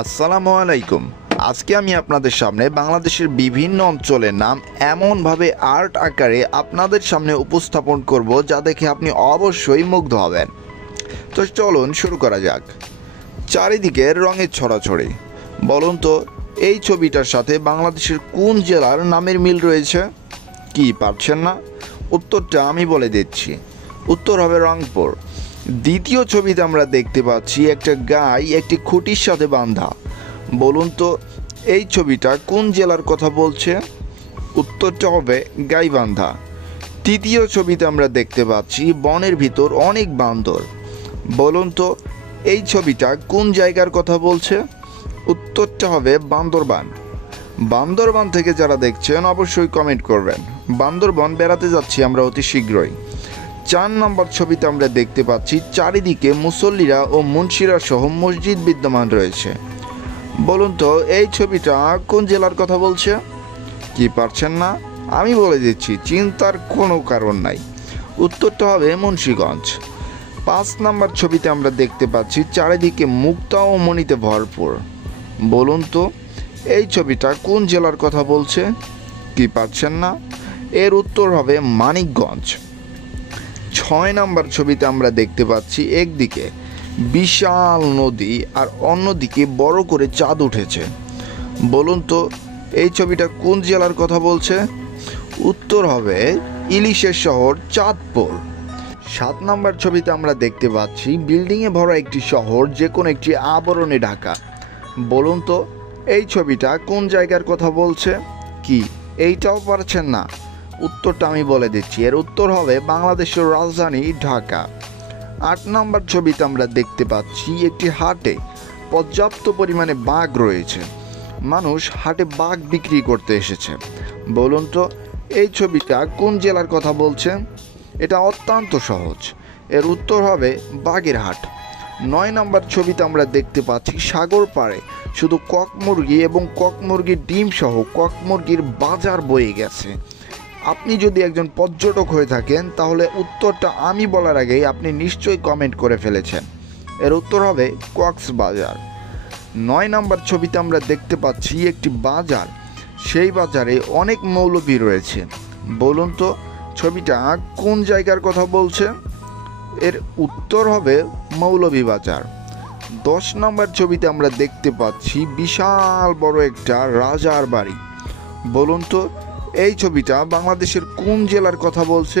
আসসালামু আলাইকুম। আজকে আমি আপনাদের সামনে বাংলাদেশের বিভিন্ন অঞ্চলের নাম এমনভাবে আর্ট আকারে আপনাদের সামনে উপস্থাপন করব যা দেখে আপনি অবশ্যই মুগ্ধ হবেন। তো চলুন শুরু করা যাক। চারিদিকে রঙের ছড়াছড়ি। বলুন তো এই ছবিটার সাথে বাংলাদেশের কোন জেলার নামের মিল রয়েছে? কি পারছেন না? উত্তরটা আমি বলে দিচ্ছি। উত্তর হবে রংপুর। দ্বিতীয় ছবিতে আমরা দেখতে পাচ্ছি একটা গাই একটি খুঁটির সাথে বাঁধা। বলুন তো এই ছবিটা কোন জেলার কথা বলছে? উত্তরটা হবে গাইবান্ধা। তৃতীয় ছবিতে আমরা দেখতে পাচ্ছি বনের ভিতর অনেক বান্দর। বলুন তো এই ছবিটা কোন জায়গার কথা বলছে? উত্তরটা হবে বান্দরবান। বান্দরবান থেকে যারা দেখছেন অবশ্যই কমেন্ট করবেন। বান্দরবান বেড়াতে যাচ্ছি আমরা অতি শীঘ্রই। 4 নম্বর ছবিতে আমরা দেখতে পাচ্ছি চারিদিকে মুসল্লিরা ও মুন্সিরা সহ মসজিদ বিদ্যমান রয়েছে। বলুন তো এই ছবিটা কোন জেলার কথা বলছে? কি পারছেন না? আমি বলে দিচ্ছি, চিন্তার কোনো কারণ নাই। উত্তরটা হবে মুন্সিগঞ্জ। 5 নম্বর ছবিতে আমরা দেখতে পাচ্ছি চারিদিকে মুক্তা ও মণিতে ভরপুর। বলুন তো এই ছবিটা কোন জেলার কথা বলছে? কি পারছেন না? এর উত্তর হবে মানিকগঞ্জ। 6 নম্বর ছবিতে আমরা দেখতে পাচ্ছি একদিকে বিশাল নদী আর অন্যদিকে বড় করে চাঁদ উঠেছে। বলুন তো এই ছবিটা কোন জেলার কথা বলছে? উত্তর হবে ইলিশের শহর চাঁদপুর। 7 নম্বর ছবিতে আমরা দেখতে পাচ্ছি বিল্ডিংয়ে ভরা একটি শহর যে কোনো একটি আবরণে ঢাকা। বলুন তো এই ছবিটা কোন জায়গার কথা বলছে? কি এইটাও পারছেন না? উত্তরটা আমি বলে দিচ্ছি, এর উত্তর হবে বাংলাদেশের রাজধানী ঢাকা। 8 নম্বর ছবিতে আমরা দেখতে পাচ্ছি একটি হাটে পর্যাপ্ত পরিমাণে বাঘ রয়েছে। মানুষ হাটে বাঘ বিক্রি করতে এসেছে। বলুন তো এই ছবিটা কোন জেলার কথা বলছে? এটা অত্যন্ত সহজ, এর উত্তর হবে বাগেরহাট। 9 নম্বর ছবিতে আমরা দেখতে পাচ্ছি সাগর পাড়ে শুধু কক মুরগি এবং কক মুরগির ডিম সহ কক মুরগির বাজার বয়ে গেছে। আপনি যদি একজন পর্যটক হয়ে থাকেন তাহলে উত্তরটা আমি বলার আগেই আপনি নিশ্চয়ই কমেন্ট করে ফেলেছেন। এর উত্তর হবে কক্সবাজার। 9 নম্বর ছবিতে আমরা দেখতে পাচ্ছি একটি বাজার, সেই বাজারে অনেক মৌলবি রয়েছে। বলুন তো ছবিটা কোন জায়গার কথা বলছে? এর উত্তর হবে মৌলভীবাজার। 10 নম্বর ছবিতে আমরা দেখতে পাচ্ছি বিশাল বড় একটা রাজার বাড়ি। বলুন তো এই ছবিটা বাংলাদেশের কোন জেলার কথা বলছে?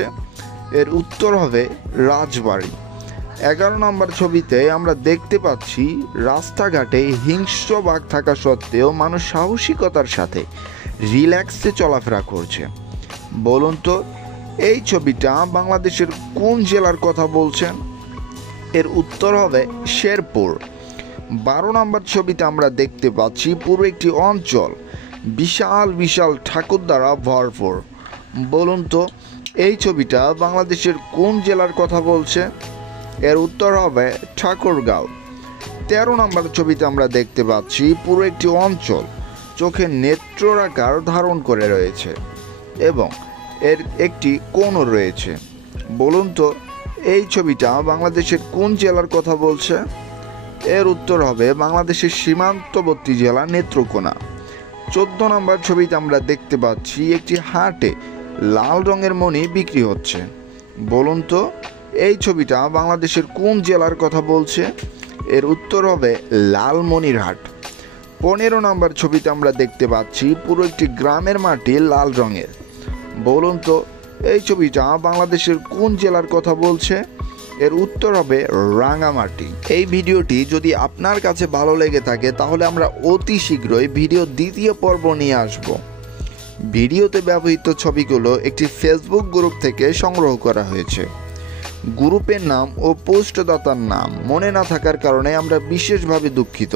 এর উত্তর হবে রাজবাড়ী। 11 নম্বর ছবিতে আমরা দেখতে পাচ্ছি রাস্তাঘাটে হিংস্র বাঘ থাকা সত্ত্বেও মানুষ সাহসিকতার সাথে রিল্যাক্সে চলাফেরা করছে। বলুন তো এই ছবিটা বাংলাদেশের কোন জেলার কথা বলছেন? এর উত্তর হবে শেরপুর। 12 নম্বর ছবিতে আমরা দেখতে পাচ্ছি পুরো একটি অঞ্চল বিশাল বিশাল ঠাকুর দ্বারা ভরপুর। বলুন তো এই ছবিটা বাংলাদেশের কোন জেলার কথা বলছে? এর উত্তর হবে ঠাকুরগাঁও। 13 নম্বর ছবিতে আমরা দেখতে পাচ্ছি পুরো একটি অঞ্চল চোখে নেত্রর আকার ধারণ করে রয়েছে এবং এর একটি কোণও রয়েছে। বলুন তো এই ছবিটা বাংলাদেশের কোন জেলার কথা বলছে? এর উত্তর হবে বাংলাদেশের সীমান্তবর্তী জেলা নেত্রকোনা। 14 নম্বর ছবিতে আমরা দেখতে পাচ্ছি একটি হাটে লাল রঙের মণি বিক্রি হচ্ছে। বলুন তো এই ছবিটা বাংলাদেশের কোন জেলার কথা বলছে? এর উত্তর হবে লালমনিরহাট। 15 নম্বর ছবিতে আমরা দেখতে পাচ্ছি পুরো একটি গ্রামের মাটি লাল রঙের। বলুন তো এই ছবিটা বাংলাদেশের কোন জেলার কথা বলছে? এর উত্তর হবে রাঙামাটি। এই ভিডিওটি যদি আপনার কাছে ভালো লেগে থাকে তাহলে আমরা অতি শীঘ্রই ভিডিও দ্বিতীয় পর্ব নিয়ে আসব। ভিডিওতে ব্যবহৃত ছবিগুলো একটি ফেসবুক গ্রুপ থেকে সংগ্রহ করা হয়েছে। গ্রুপের নাম ও পোস্টদাতার নাম মনে না থাকার কারণে আমরা বিশেষভাবে দুঃখিত।